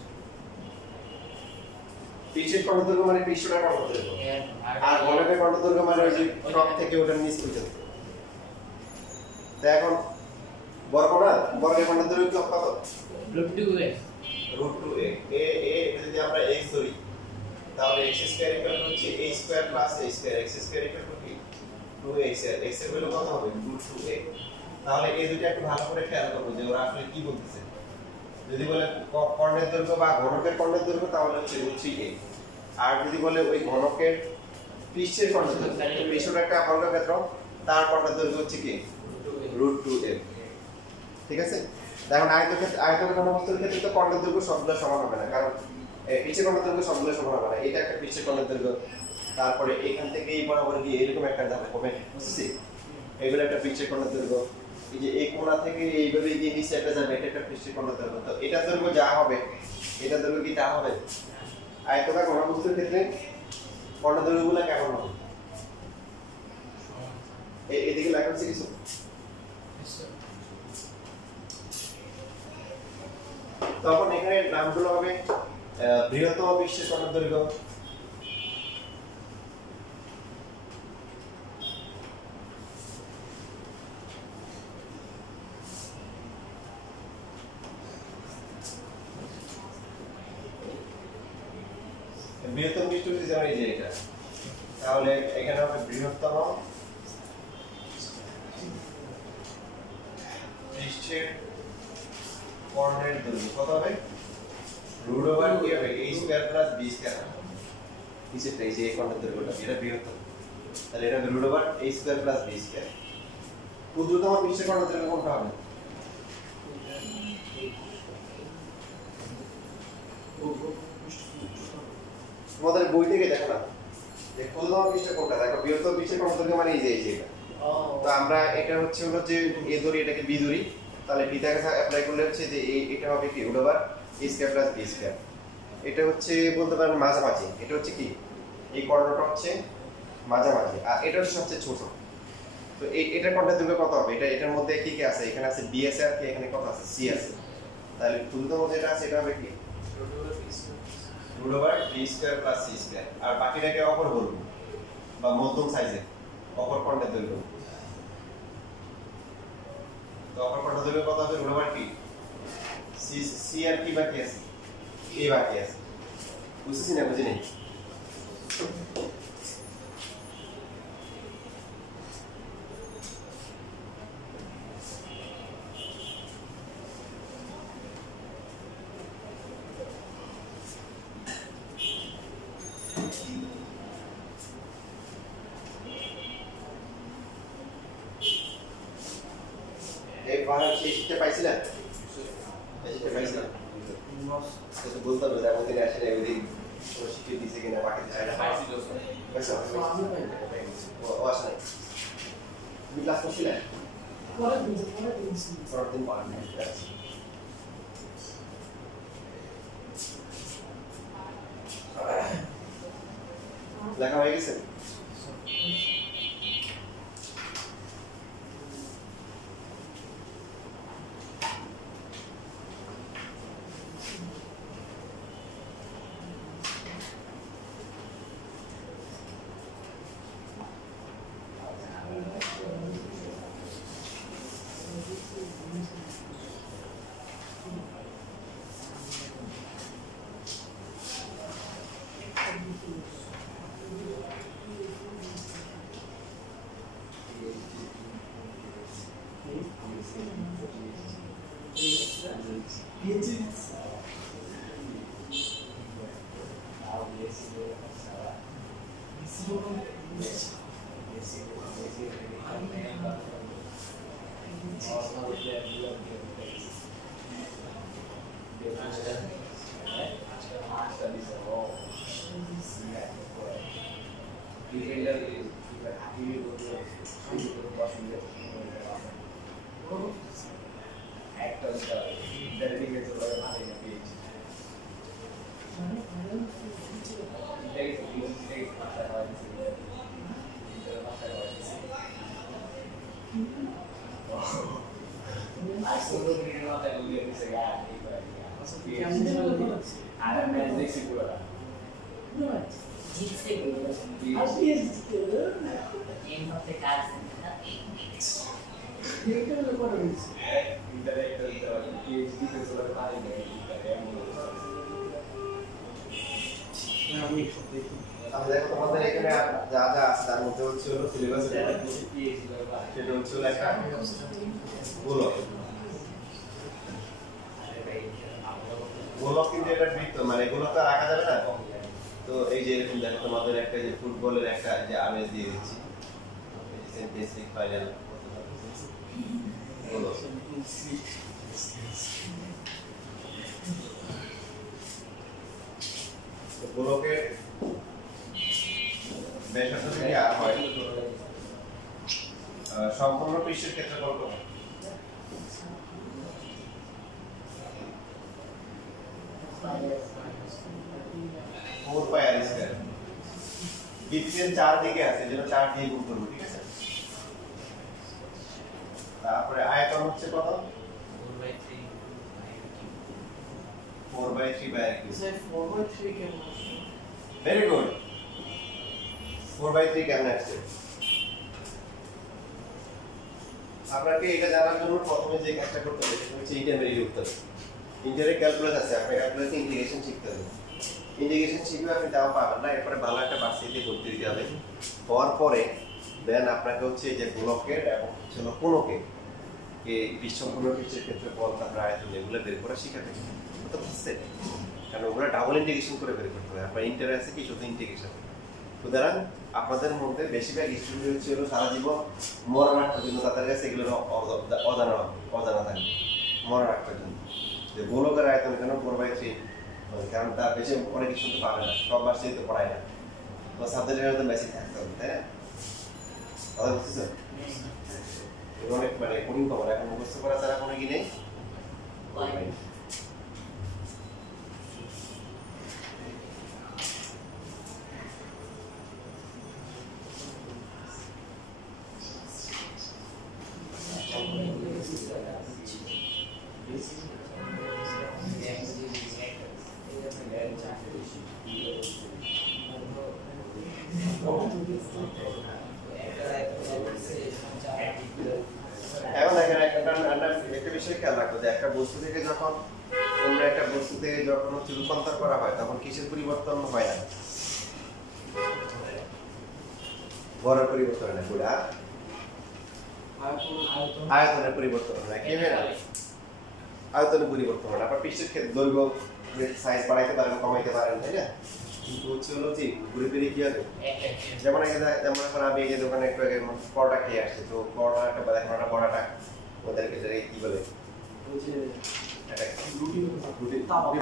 পৃষ্ঠের কর্ণের দৈর্ঘ্য মানে পৃষ্ঠটার কর্ণের দৈর্ঘ্য, আর ঘনকের কর্ণের দৈর্ঘ্য মানে ওই যে টপ থেকে ওটার নিচ পর্যন্ত। তো এখন বর্গ না, বর্গের কর্ণের দৈর্ঘ্য কত? √2a √2a এটা যদি আমরা x ধরি তাহলে x স্কয়ার ইকুয়াল হচ্ছে a square plus a square, x square equal to কি 2x, x এর ভ্যালু কত হবে? √2a। তাহলে এই দুটো একটু ভালো করে খেয়াল করব যে ওরা আসলে কি বলতেছে। যদি বলে কর্ণের দৈর্ঘ্য বা ঘনকের কর্ণের দৈর্ঘ্য তাহলে হচ্ছে √3a, আর যদি বলে ওই ঘনকের পৃষ্ঠের কর্ণের দৈর্ঘ্য, পৃষ্ঠটা একটা বর্গক্ষেত্র, তার কর্ণের দৈর্ঘ্য হচ্ছে কি √2a। ঠিক আছে? এখন আয়তক্ষেত্র ঘনবস্তুর ক্ষেত্রে তো কর্ণের দৈর্ঘ্য সবগুলো সমান হবে না, কারণ পৃষ্ঠের কর্ণের দৈর্ঘ্য সবগুলো সমান হবে না। এটা একটা পৃষ্ঠের কর্ণের দৈর্ঘ্য, তারপরে এখান থেকে এই বরাবর গিয়ে এরকম একটা যাবে হবে, বুঝছিস? এগুলো একটা পৃষ্ঠের কর্ণের দৈর্ঘ্য। এই যে এই কোণা থেকে এইভাবে গিয়ে নিচে একটা যাবে, এটা একটা পৃষ্ঠের কর্ণের দৈর্ঘ্য। তো এটা দৈর্ঘ্য যা হবে এটা দৈর্ঘ্য কি তা হবে? আয়তক্ষেত্র ঘনবস্তুর ক্ষেত্রে কর্ণের দৈর্ঘ্যগুলো কেমন হবে? এদিকে লেখা হচ্ছে কিছু। তখন এখানে নামগুলো হবে বৃহত্তম পৃষ্ঠের কর্ণের দৈর্ঘ্য, বৃহত্তম পৃষ্ঠ হচ্ছে যেমন এই যে এটা, তাহলে এখানে হবে বৃহত্তম পৃষ্ঠের কর্ণের দৈর্ঘ্য কত হবে? রুট ওভার কি হবে? a square plus b square. নিচেরটা এই যে এই কর্ণের দৈর্ঘ্যটা এটা বৃহত্তম, তাহলে এটা হবে root over a square plus b square. ক্ষুদ্রতম পৃষ্ঠের কর্ণের দৈর্ঘ্য কোনটা হবে? তোমাদের বই থেকে দেখো না যে ক্ষুদ্রতম পৃষ্ঠ কোনটা, দেখো বৃহত্তম পৃষ্ঠের কর্ণের দৈর্ঘ্য মানে এই যে এটা। তো আমরা এটা হচ্ছে হলো যে a ধরি, এটাকে b ধরি, তাহলে b টাকে অ্যাপ্লাই করলে হচ্ছে যে এটা হবে কি root over a square plus b square. এটা হচ্ছে বলতে পারেন মাঝামাঝি, এটা হচ্ছে কি এই কর্ণটা হচ্ছে মাঝামাঝি, আর এটা হচ্ছে সবচেয়ে ছোট। তো এটার কর্ণের দৈর্ঘ্য কত হবে? এটার মধ্যে কি কি আছে? এখানে আছে b আছে, আর কি এখানে কত আছে? c আছে। তাহলে ক্ষুদ্রতম যেটা আছে এটা হবে কি root over b square plus c square, আর বাকিটাকে অপর বলবো বা মধ্যম সাইজের অপর কর্ণের দৈর্ঘ্য। তো অপর কর্ণের দৈর্ঘ্য কত হবে? রুট ওভার কি c আর কি বাকি আছে? a বাকি আছে। বুঝছিস না? বুঝি নাই? এই বানান শিখতে পাইছিলেন? শিখতে পাইছিলেন? তো বলতে হবে যে আমাদের আসলে ওই শিখতে দিছে কিনা বাকি চাইলে পাইছিল স্যার। বুঝছো? ও আসলে তুমি ক্লাস করছিলেন? পরের দিন পরের দিন লেখা হয়ে গেছে? তাহলে দেখো তোমাদের এখানে যা যা আছে তার মধ্যে হচ্ছে হলো সিলেবাস সেটা হচ্ছে হলো একটা গোলক গোলক কিন্তু এটা বৃত্ত মানে গোলক তো রাখা যাবে না তো এই যে এরকম দেখো তোমাদের একটা যে ফুটবলের একটা যে আমেজ দিয়ে দিচ্ছি এই যে চ্যাম্পিয়ন্স লিগ ফাইনাল গোলক গোলকের ব্যাসার্ধ থেকে আর হয় সম্পূর্ণ পৃষ্ঠের ক্ষেত্রফল কত? 4 পাই আর স্কয়ার বৃত্তের চারদিকে আছে যেন 4 দিয়ে গুণ করব ঠিক আছে তারপরে আয়তন হচ্ছে কত 4/3 বাই r³ স্যার 4/3 কেমন আসছে? ভেরি গুড 4/3 কেমন আসছে আপনাকে এটা জানার জন্য প্রথমে যে কাজটা করতে হবে সেটা হচ্ছে ইন্টারমিডিয়েট উত্তর ইন্টারে ক্যালকুলাস আছে আপনি ক্যালকুলাসে ইন্টিগ্রেশন শিখতে হবে ইন্টিগ্রেশন শিখলে আপনি তাও পাবেন না এরপরে ভালো একটা ভার্সিটিতে ভর্তি দিতে হবে হওয়ার পরে দেন আপনাকে হচ্ছে যে গোলকের এবং হচ্ছে কোণকে এই বিশ্বপূর্ণ পৃষ্ঠের ক্ষেত্রে বল তারপরে আয়তন এগুলো বের করা শিখাবে তো বুঝছে কারণ ওগুলো ডাবল ইন্টিগ্রেশন করে বের করতে হবে আপনার ইন্টারে আছে কি শুধু ইন্টিগ্রেশন সুতরাং আপনাদের মধ্যে বেশিরভাগ স্টুডেন্ট হচ্ছে সারা জীবন মরণ আগ পর্যন্ত তাদের কাছে এগুলো অজানা থাকে মরণ আগ পর্যন্ত যে গোলকের আয়তন কেন 4/3 কারণ তার বেশি অনেক কিছু তো পাবে না সব ভার্সিটি তো পড়ায় না তো সাবজেক্টের মধ্যে বেশি থাকতে হবে তাই না কথা বুঝতেছেন অনেক মানে কঠিন খবর এখন মুখস্থ করা ছাড়া কোনো কি নেই এখন দেখেন একটা বিষয় খেয়াল রাখবো যে একটা বস্তু থেকে যখন অন্য একটা বস্তুতে যখন হচ্ছে রূপান্তর করা হয় তখন কিসের পরিবর্তন হয় না বড়ের পরিবর্তন হয় না পুরা আয়তনের পরিবর্তন হয় না কি হয় না আয়তনের পরিবর্তন হয় না আপনার পৃষ্ঠের ক্ষেত্রে দৈর্ঘ্য সাইজ বাড়াইতে পারেন কমাইতে পারেন তাই না কিন্তু হচ্ছে হলো যে ঘুরে ফিরে কি হবে যেমন এখন আমি এই যে দোকানে একটু আগে পরোটা খেয়ে আসছি তো পরোটা একটা দেখেন একটা পরোটা ওদেরকে যে কি বলে রুটি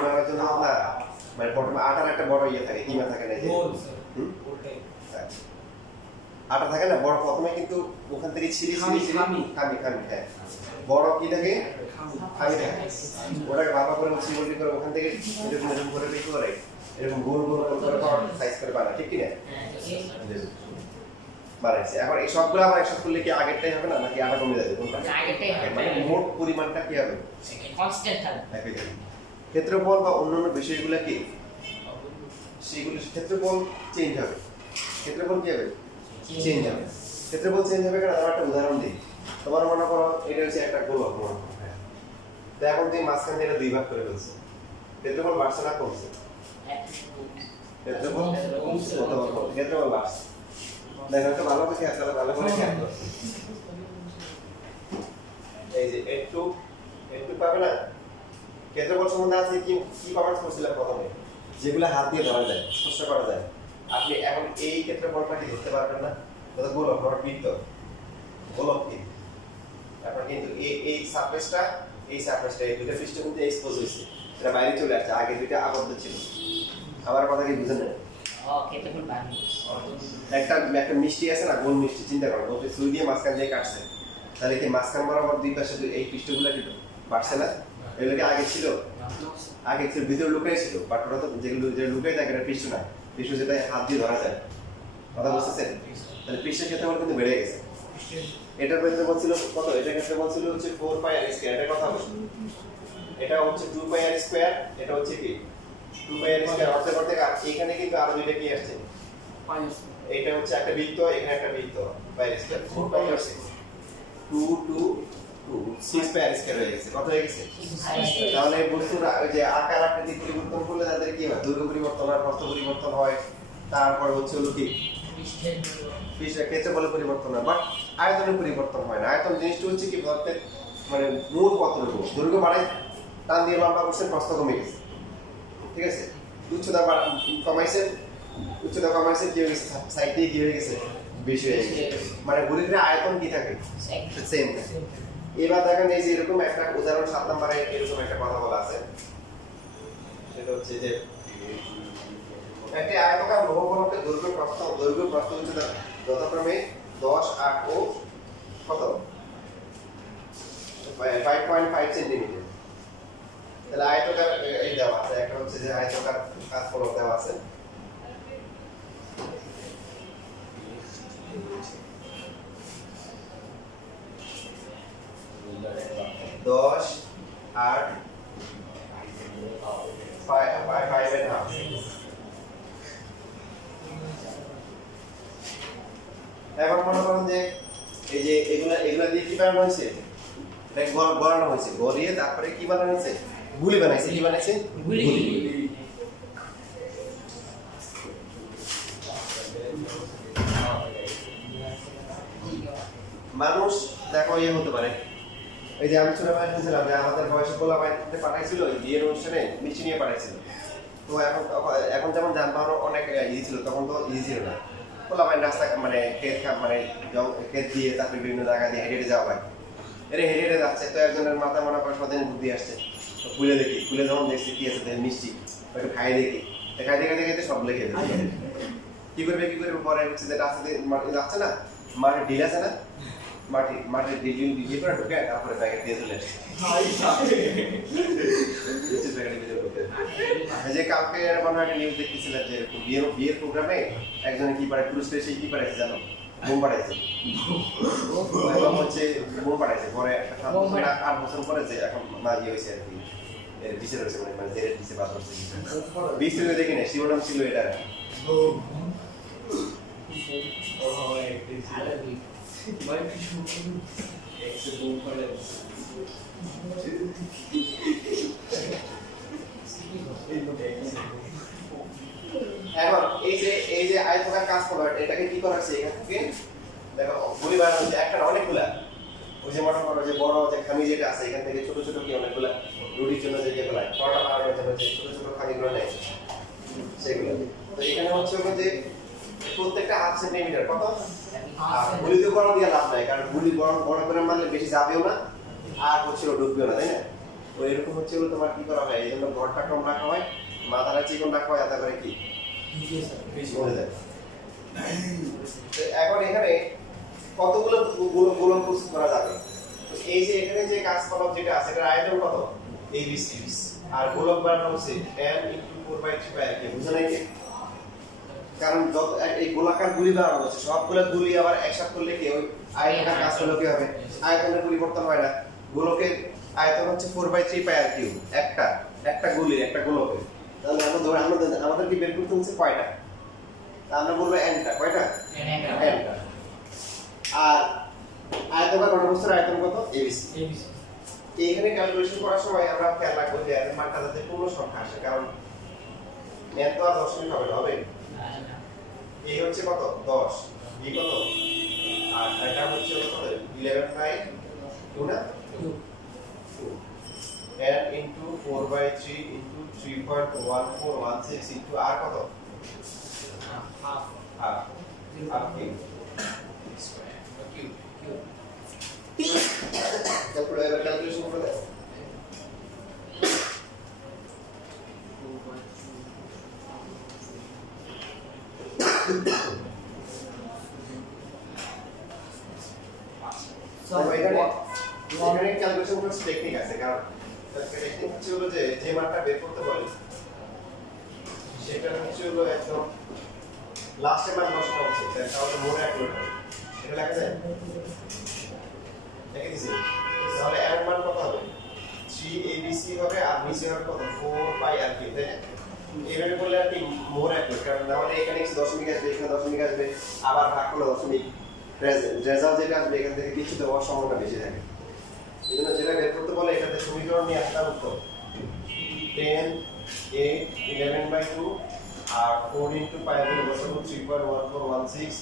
বানানোর জন্য আপনার মানে প্রথমে আটার একটা বড় ইয়ে থাকে কিমা থাকে না যে আটা থাকে না বড় প্রথমে কিন্তু ওখান থেকে ছিঁড়ি খামি হ্যাঁ বড় কি থাকে খামি থাকে ওটাকে ভালো করে ছিঁড়ি করে ওখান থেকে এরকম করে বের করে এরকম গোল গোল করে সাইজ করে বানায় ঠিক কি না বানাইছে এখন এই সবগুলো আবার একসাথে করলে কি আগেরটাই হবে না নাকি আটা কমে যাবে কোনটা আগেরটাই হবে মানে মোট পরিমাণটা কি হবে কনস্ট্যান্ট থাকবে একই থাকবে ক্ষেত্রফল বা অন্যান্য বিষয়গুলো কি সেগুলো ক্ষেত্রফল চেঞ্জ হবে ক্ষেত্রফল কি হবে চেঞ্জ হবে ক্ষেত্রফল চেঞ্জ হবে কারণ আমরা একটা উদাহরণ দিই তোমার মনে করো এটা হচ্ছে একটা গোলক মনে করো তো এখন তুমি মাঝখান থেকে দুই ভাগ করে ফেলছো ক্ষেত্রফল বাড়ছে না কমছে ক্ষেত্রফল ক্ষেত্রফল বাড়ছে দেখো একটা ভালো করে খেয়াল করো ভালো করে খেয়াল করো এই যে একটু পাবে না ক্ষেত্রফল সম্বন্ধে আছে কি কি কমেন্টস করছিলাম প্রথমে, যেগুলো হাত দিয়ে ধরা যায়, স্পর্শ করা যায়। আপনি এখন এই ক্ষেত্রফলটা কি ধরতে পারবেন না, এটা গোলক নট বৃত্ত, গোলক কি আপনার কিন্তু এই সারফেসটা এই দুটো পৃষ্ঠ কিন্তু এক্সপোজ হয়েছে, এটা বাইরে চলে আসছে, আগে দুটো আবদ্ধ ছিল। আমার কথা কি বুঝেন? ক্ষেত্রফল বাড়বে। একটা মিষ্টি আছে না, গোল মিষ্টি, চিন্তা করেন ওকে সুই দিয়ে মাঝখান দিয়ে কাটছে, তাহলে কি মাঝখান বরাবর দুই পাশে এই পৃষ্ঠগুলো কি বাড়ছে না? এগুলো কি আগে ছিল? আগে ছিল, ভিতরে লুকাই ছিল, বাট ওটা তো যেগুলো লুকাই থাকে এটা পৃষ্ঠ না, পৃষ্ঠ যেটা হাত দিয়ে ধরা যায়। কথা বুঝতেছেন? তাহলে পৃষ্ঠের ক্ষেত্রফল কিন্তু বেড়ে গেছে। এটার ক্ষেত্রফল ছিল কত? এটার ক্ষেত্রফল ছিল হচ্ছে 4 পাই আর স্কয়ার, এটা কথা বলি। এটা হচ্ছে 2 পাই আর স্কয়ার, এটা হচ্ছে কি 2 পাই আর স্কয়ার অর্ধেক অর্ধেক। আর এখানে কিন্তু আরো দুইটা কি আসছে, এটা হচ্ছে একটা বৃত্ত, এখানে একটা বৃত্ত, পাই আর স্কয়ার 4 পাই আর 2 2 2 6 পাই আর স্কয়ার হয়ে গেছে। কত হয়ে গেছে? তাহলে বস্তুর ওই যে আকার আকৃতি পরিবর্তন করলে তাদের কি হয়, দৈর্ঘ্য পরিবর্তন হয়, প্রস্থ পরিবর্তন হয়, তারপর হচ্ছে হলো কি পৃষ্ঠের ক্ষেত্রফলের পরিবর্তন হয়, বাট আয়তনের পরিবর্তন হয় না। আয়তন জিনিসটা হচ্ছে কি প্রত্যেক মানে মূল কতটুকু দৈর্ঘ্য বাড়ে, টান দিয়ে লম্বা করছেন, প্রস্থ কমে গেছে, ঠিক আছে? উচ্চতা কমাইছেন, কি হয়ে গেছে, সাইড দিয়ে কি হয়ে গেছে, বেশি হয়ে গেছে, মানে ঘুরে আয়তন কি থাকে, সেম। এবার দেখেন এই যে এরকম একটা উদাহরণ 7 নম্বরে এরকম একটা কথা বলা আছে, সেটা হচ্ছে যে একটি আয়তাকার লৌহফলকের দৈর্ঘ্য প্রস্থ উচ্চতা যথাক্রমে 10, 8 ও কত 5.5 সেন্টিমিটার। তাহলে আয়তাকার এই দেওয়া আছে, একটা হচ্ছে যে আয়তাকার কাজফলক দেওয়া আছে, দশ 8 5.5। এখন মনে করেন যে এই যে এগুলা দিয়ে কি বানানো হয়েছে, এটা গড়ানো হয়েছে, গড়িয়ে তারপরে কি বানানো হয়েছে, গুলি বানাইছে। কি বানাইছে? গুলি। মানুষ দেখো ইয়ে হতে পারে, এই যে আমি ছোটবেলায় শুনছিলাম যে আমাদের বয়সে পোলা বাইরে পাঠাইছিল বিয়ের অনুষ্ঠানে মিষ্টি নিয়ে পাঠাইছিল। তো এখন যেমন যানবাহন অনেক ইজি ছিল, তখন তো ইজি ছিল না। পোলা বাইরে রাস্তা মানে ক্ষেত দিয়ে তারপরে বিভিন্ন জায়গা দিয়ে হেঁটে যাওয়া হয়, এটা হেঁটে যাচ্ছে, তো একজনের মাথা মনে করে সদিন বুদ্ধি আসছে, তো খুলে দেখি, খুলে যখন দেখছি কি আছে মিষ্টি, একটু খাই দেখি, খাইতে সব লেগে কি করবে পরে হচ্ছে যে রাস্তা দিয়ে যাচ্ছে না, মাটির ঢিল আছে না, মাটির ঢিল দিয়ে করে ঢুকে তারপরে ব্যাগে দিয়ে চলে আসছে। যে কালকে মনে হয় নিউজ দেখতেছিলাম যে বিয়ের প্রোগ্রামে একজনে কি পারে, পুরুষ এসে কি পাঠাইছে জানো, বোম পাঠাইছে। এবং হচ্ছে বোম পাঠাইছে পরে 8 বছর পরে যে এখন না ইয়ে হয়েছে আর কি, এর বিচার হয়েছে, মানে জেলের দিছে বাদ হচ্ছে, বিচার দেখি না, শিবনাম ছিল এটা। এখন এই যে আয়তাকার কাজ করা, এটাকে কি করা হচ্ছে, এখান থেকে দেখো গুলি বানানো হচ্ছে, একটা না অনেকগুলা, ওই যে মনে করো যে বড় যে খামি যেটা আছে, এখান থেকে ছোট ছোট কি অনেকগুলা রুটির জন্য যে ইয়েগুলা পরোটা বানানোর জন্য যে ছোট ছোট খামিগুলো নেয় সেগুলো। তো এখানে হচ্ছে যে প্রত্যেকটা 8 সেন্টিমিটার কত, আর গুলিতে বড় দিয়ে লাভ নাই, কারণ গুলি বড় করে মারলে বেশি যাবেও না আর হচ্ছে ঢুকবেও না, তাই না? তো এরকম হচ্ছে তোমার কি করা হয়, এই জন্য ঘরটা কম রাখা হয়, মাথাটা চিকন রাখা হয়, যাতে করে কি এখন এখানে কতগুলো গোলক প্রস্তুত করা যাবে। তো এই যে এখানে যে কাজ ফলক যেটা আছে, এটার আয়তন কত, ABC, আর গোলক বানানো হচ্ছে n × 4/3 বুঝা নাই কি? কারণ এই গোলাকার গুলি বানানো হচ্ছে, সবগুলো গুলি আবার একসাথে করলে কি ওই আয়তাকার কাজ হলো কি হবে, আয়তনের পরিবর্তন হয় না। গোলকের আয়তন হচ্ছে 4/3 একটা গুলি একটা গোলকের। তাহলে আমাদের কি বের করতে হচ্ছে কয়টা, আমরা বলবো nটা, কয়টা, nটা। আর আয়তাকার ঘনবস্তুর আয়তন কত, ABC। এইখানে ক্যালকুলেশন করার সময় আমরা খেয়াল রাখবো যে এর মানটা যাতে পূর্ণ সংখ্যা আসে, কারণ n তো আর দশমিক হবে না। এই হচ্ছে কত 10, b কত, আর এটা হচ্ছে কত 11/2 না 2 n × 4/3 4/3 into 3.1416 into r কত হাফ হাফ হাফ কি স্কয়ার কিউ তারপরে এবার ক্যালকুলেশন করে দাও এখানে ক্যালকুলেশন করার টেকনিক আছে কারণ টেকনিক হচ্ছে হলো যে মানটা বের করতে বলে সেটা হচ্ছে হলো একদম লাস্টে মান বসানো উচিত তাহলে মনে রাখবে এটা লেখা যায় লিখে দিছি তাহলে এর মান কত হবে 3abc হবে আর bc হবে কত 4πr কিউব তাই না এইভাবে করলে আর কি মোর রাখবে কারণ তাহলে এখানে কিছু দশমিক আসবে এখানে দশমিক আসবে আবার ভাগ করলে দশমিক রেজাল্ট যেটা আসবে এখান থেকে কিছু দেওয়ার সম্ভাবনা বেশি থাকে এই জন্য যেটা বের করতে বলে এটাতে সমীকরণ নিয়ে আসতে উত্তর 10 8 11/2 আর 4 into pi এর বসাবো 3.1416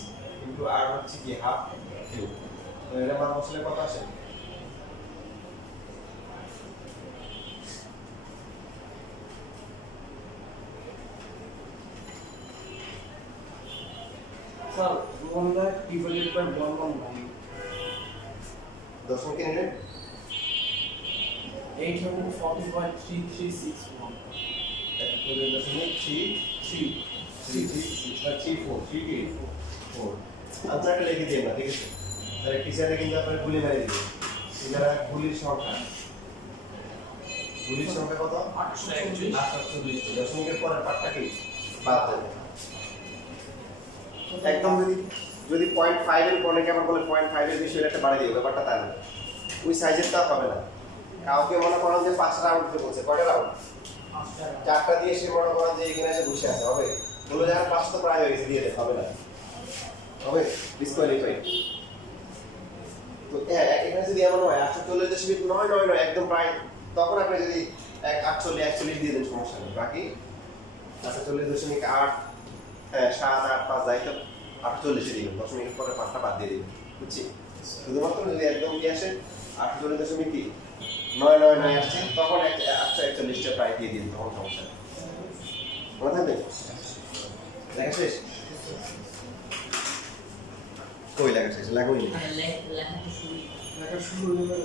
into r হচ্ছে কি হাফ কিউব তো এর মান বসলে কত আসে স্যার 1 লাখ ডিভাইডেড বাই 119 দশমিক নিলে 840.3361 এটা করে দশমিক 3 আনসারটা লিখে দিই না ঠিক আছে তাহলে টিচারে কিন্তু আপনার গুলি মেরে দিবে এরা গুলির সংখ্যা কত 841 দশমিকের পরের পার্টটা কি বাদ দেবে একদম যদি 0.5 এর পরে কেমন বলে 0.5 এর বেশি একটা বাড়িয়ে দিও ব্যাপারটা তা না ওই সাইজেরটা হবে না কাউকে মনে করেন যে 5টা রাউন্ড দিতে বলছে কয়টা রাউন্ড 4টা দিয়ে সে মনে করেন যে এখানে এসে বসে আছে হবে বলে যারা 5 তো প্রায় হয়ে গেছে দিয়ে দে হবে না হবে ডিসকোয়ালিফাই তো এখানে যদি এমন হয় 840.999 একদম প্রায় তখন আপনি যদি 48 দিয়ে দেন সমস্যা নেই বাকি 48.8 7 8 5 দায়িত্ব 48 দিবেন দশমিকের পরে 5টা বাদ দিয়ে দিবেন বুঝছি শুধুমাত্র যদি একদম কি আসে 48.999 আসছে তখন 841টা প্রায় দিয়ে দিন তখন সমস্যা নেই মনে থাকবে লেখা শেষ কই লেখা শেষ লেখা হয়নি লেখা শুরু হয়ে গেল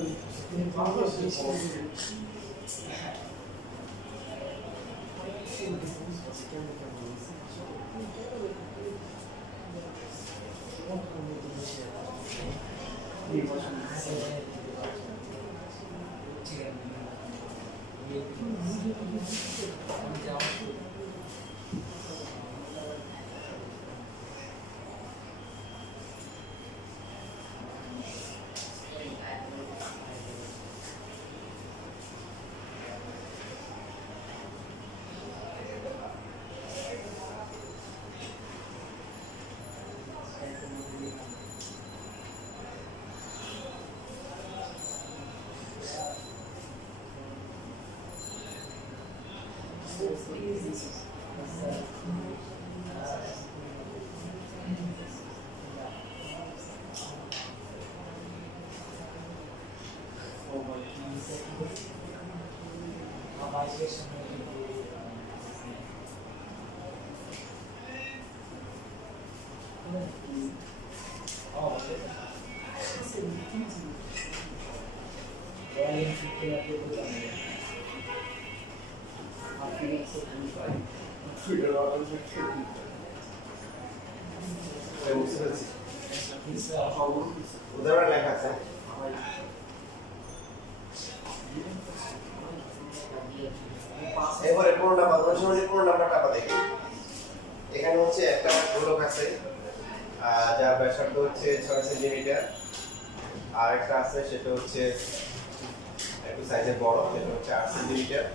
উদাহরণ লেখা আছে এবারে কোন নাম্বার কোন নাম্বারটা আমরা দেখি এখানে হচ্ছে একটা গোলক আছে যার ব্যাসার্ধ হচ্ছে 6 সেন্টিমিটার আর একটা আছে সেটা হচ্ছে একটু সাইজে বড় সেটা হচ্ছে 8 সেন্টিমিটার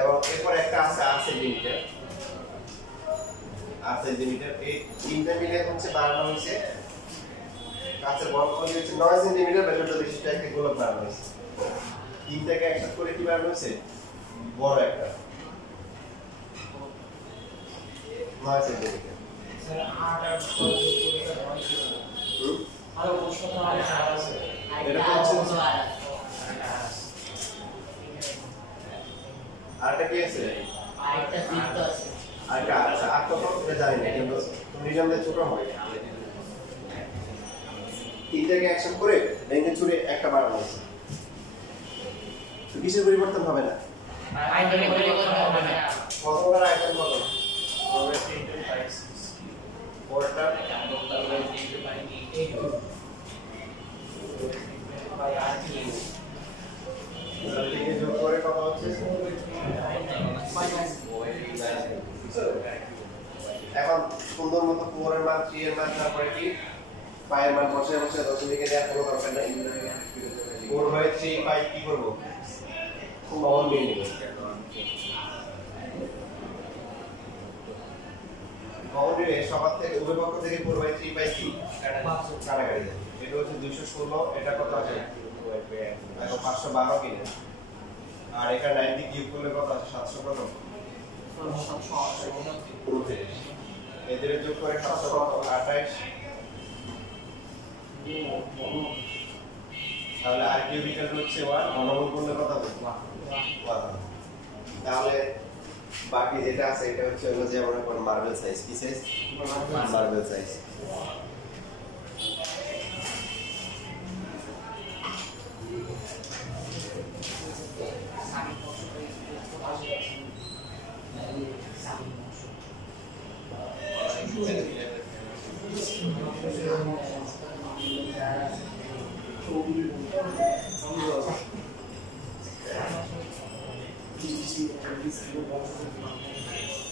এবং এরপর একটা আছে 8 সেন্টিমিটার 8 সেন্টিমিটার এই তিনটা মিলে হচ্ছে বানানো হয়েছে কাছের বড় কোণ হচ্ছে 9 সেন্টিমিটার ব্যাসার্ধ বিশিষ্ট একটা গোলক বানানো হয়েছে তিনটাকে একসাথে করে কি বানানো হয়েছে বড় একটা 9 সেন্টিমিটার স্যার 8 আর 6 যোগ করে 9 আর ওর সাথে আর আছে এটা তো হচ্ছে আরেকটা কি আছে আরেকটা আচ্ছা আর কত এটা জানি না কিন্তু তুমি নিজামদের ছোট হবে তিনটাকে অ্যাকশন করে ভেঙে চুরে একটা বাড়ানো হয়েছে তো কিসের পরিবর্তন হবে না কতবার আইটেম বলো কোয়ার্টার থেকে যোগ করে কত হচ্ছে এখন সুন্দর মতো 4 এর মান 3 এর মান তারপরে কি পায়ের মান বসে বসে দশমিকে দেওয়ার কোনো দরকার নাই 4/3 পাই কি করব কমন নিয়ে নিব কমন নিয়ে সবার থেকে উভয় পক্ষ থেকে 4/3 পাই কি কাটাকাটি যায় এটা হচ্ছে 216 এটা কত আছে এখন 512 কিনে আর এখানে 90 কিউব করলে কত আছে 700 কত 729 এদের যোগ করে 728 তাহলে আর কিউবিটাল হচ্ছে 1 ঘনমূল করলে কত হবে 1 তাহলে বাকি যেটা আছে এটা হচ্ছে হলো যে আমরা কোন মার্বেল সাইজ কি সাইজ মার্বেল সাইজ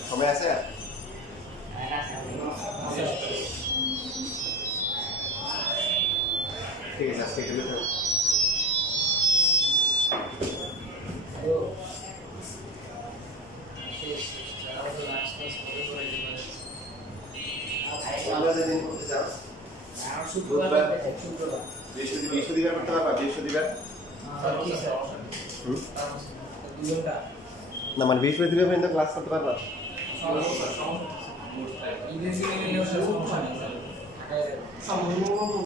সময় আছে ঠিক আছে আজকে এগুলো তো আমরা যেদিন করতে চাও বৃহস্পতিবার করতে পারবা বৃহস্পতিবার না মানে বৃহস্পতিবার পর্যন্ত ক্লাস করতে পারবা সমস্যা